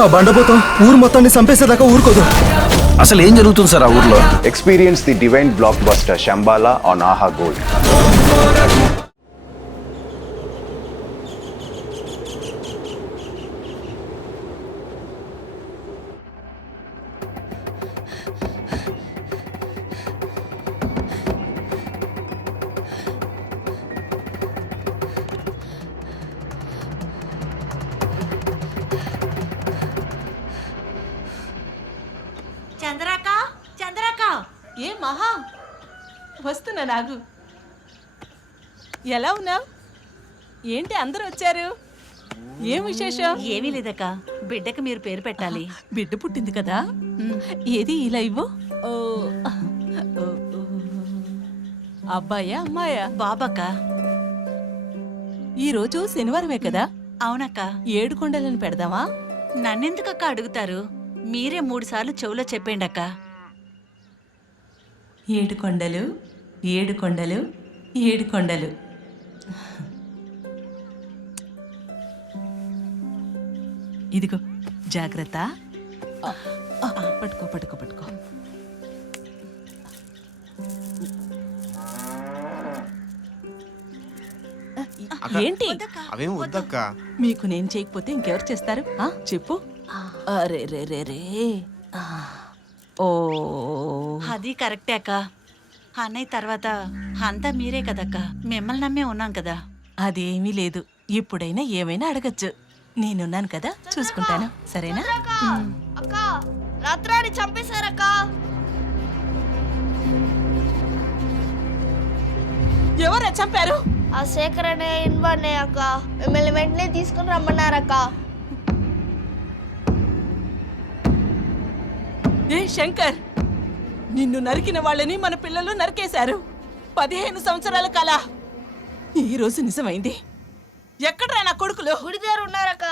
ఆ బండపోతాం ఊరు మొత్తాన్ని చంపేసేదాకా ఊరుకోదు. అసలు ఏం జరుగుతుంది సార్ ఆ ఊర్లో? Experience the divine blockbuster Shambhala on Aha Gold. చంద్రక్క, చంద్రక్క. ఏ మహా, వస్తున్నా నాగు. ఎలా ఉన్నావు? ఏంటి అందరూ వచ్చారు? ఏం విశేషం? ఏమీ లేదక్క, బిడ్డకి మీరు పేరు పెట్టాలి. బిడ్డ పుట్టింది కదా. ఏది ఇలా ఇవ్వు. ఓ, ఓ, ఓ. అబ్బాయా అమ్మాయా? బాబక్క. ఈరోజు శనివారమే కదా. అవునక్క. 7 కొండలను పెడదామా? నన్నెందుకక్క అడుగుతారు? మీరే 3 సార్లు చెవులో చెప్పండి అక్క. 7 కొండలు, 7 కొండలు, 7 కొండలు. ఇదిగో జాగ్రత్త. పట్టుకో పట్టుకో పట్టుకో. ఏంటి? అవేం వద్దక్క. మీకు నేను చేయకపోతే ఇంకెవరు చేస్తారు? చెప్పు. అరే రే రే రే. ఓ, అది కరెక్టే అక్క. అన్నయ్య తర్వాత అంతా మీరే కదక్క. మిమ్మల్ని నమ్మే ఉన్నాం కదా. అదేమీ లేదు. ఇప్పుడైనా ఏమైనా అడగచ్చు. నేనున్నాను కదా, చూసుకుంటాను. సరేనా? అక్క, రాత్రాన్ని చంపేశారక్క. ఎవరు చంపారు? ఆ శేఖర్ అనే ఇన్వాడినే అక్క. మిమ్మల్ని వెంటనే తీసుకుని రమ్మన్నారక్క. ఏ శంకర్, నిన్ను నరికిన వాళ్ళని మన పిల్లలు నరికేశారు. 15 సంవత్సరాల కల ఈ రోజు నిజమైంది. ఎక్కడ్రా నా కొడుకులు? గుడి దగ్గర ఉన్నారక్క.